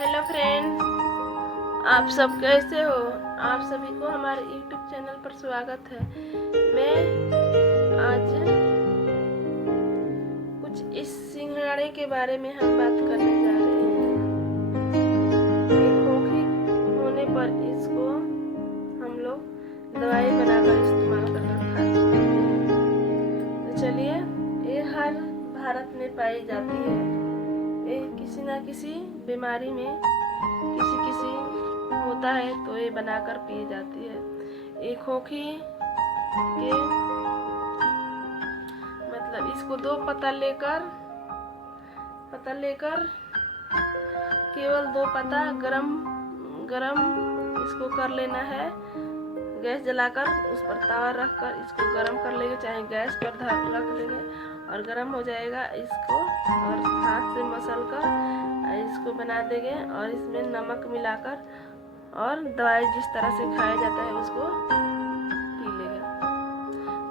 Hello friend, आप सब कैसे हो। आप सभी को हमारे यूट्यूब चैनल पर स्वागत है। मैं आज कुछ इस सिंघाड़े के बारे में हम बात करने जा रहे हैं। ये खोखी होने पर इसको हम लोग दवाई बनाकर इस्तेमाल कर खाते हैं। तो चलिए, ये हर भारत में पाई जाती है। ये किसी न किसी बीमारी में किसी होता है तो ये बनाकर पी जाती है। ये खोखी के मतलब इसको दो पत्ता लेकर केवल दो पत्ता गरम इसको कर लेना है। गैस जलाकर उस पर तवा रखकर इसको गरम कर लेंगे, चाहे गैस पर रख देंगे और गरम हो जाएगा इसको, और हाथ से मसल कर इसको बना देंगे और इसमें नमक मिलाकर और दवाई जिस तरह से खाया जाता है उसको पी लेंगे।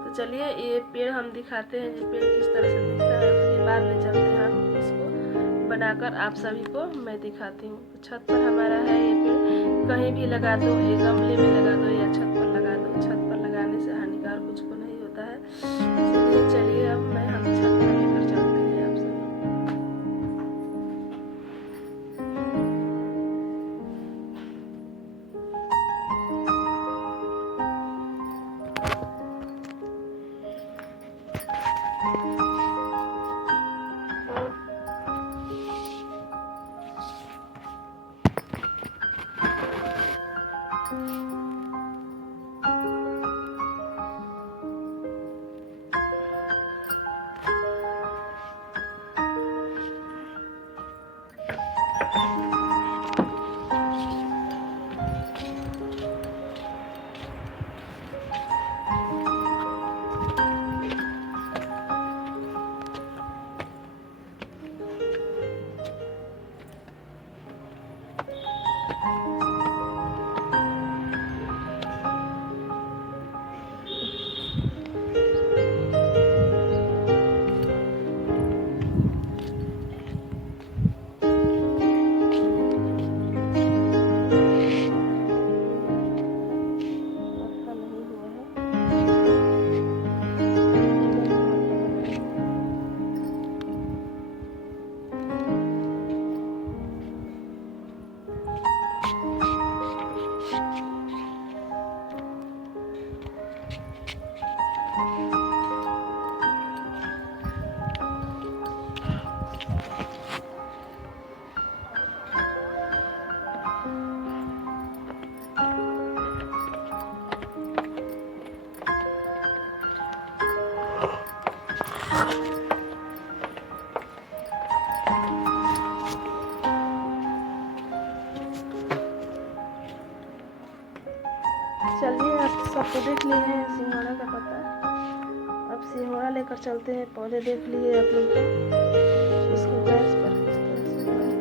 तो चलिए, ये पेड़ हम दिखाते हैं, ये पेड़ किस तरह से दिखता है, उसके बाद में चलते हैं हम इसको बनाकर आप सभी को मैं दिखाती हूँ। तो छत पर हमारा है ये पेड़, कहीं भी लगा दो, ये गमले में लगा दो या छत पर लगा दो। छत पर लगाने से हानिकार कुछ को नहीं होता है। इसलिए चलिए अब हम छत पर लेकर चलते हैं आप सभी। चलिए, आप सबको देख लिए हैं सिंघाड़ा का पत्ता। अब सिंघाड़ा लेकर चलते हैं। पौधे देख लिए आप लोग को, इसको गैस पर इस तरह से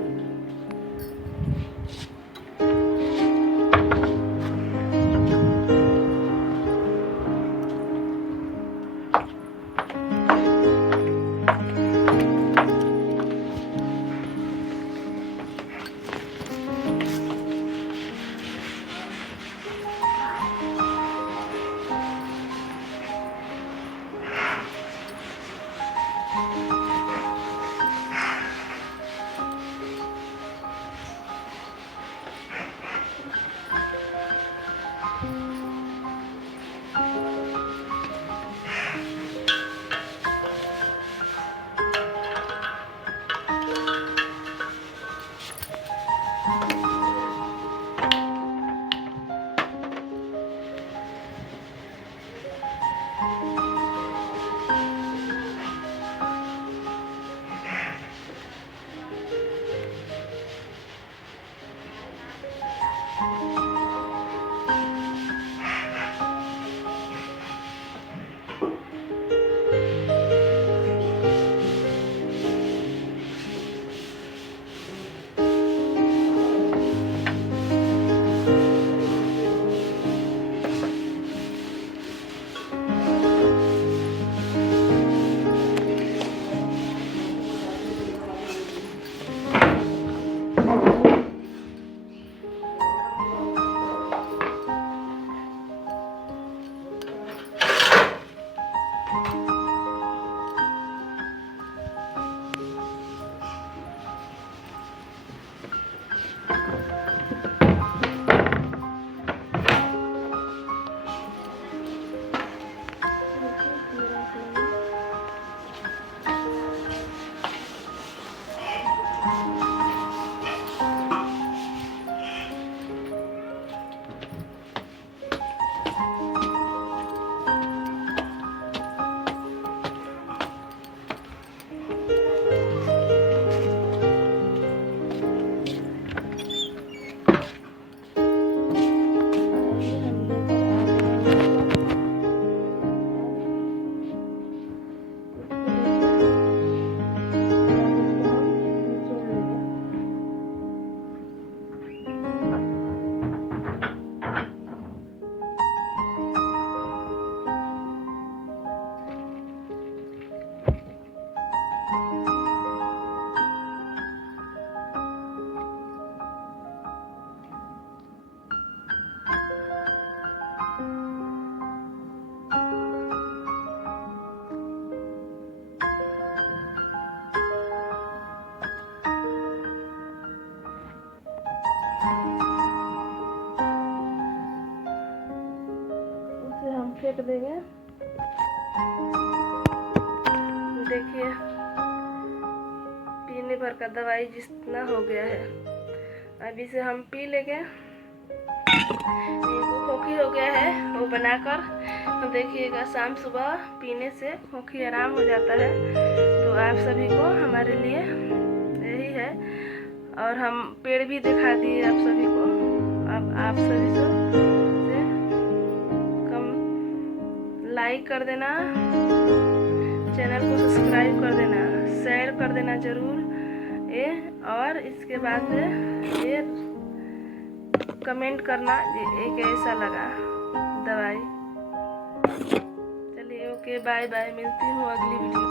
फेंक देंगे। देखिए पीने भर का दवाई जितना हो गया है, अभी से हम पी लेंगे। नींबू खोखी हो गया है वो बनाकर तो देखिएगा, शाम सुबह पीने से खोखी आराम हो जाता है। तो आप सभी को हमारे लिए यही है, और हम पेड़ भी दिखा दिए आप सभी को। अब आप सभी से कम लाइक कर देना, चैनल को सब्सक्राइब कर देना, शेयर कर देना जरूर ये, और इसके बाद ये कमेंट करना ये कैसा लगा दवाई। चलिए ओके, बाय बाय, मिलती हूँ अगली वीडियो।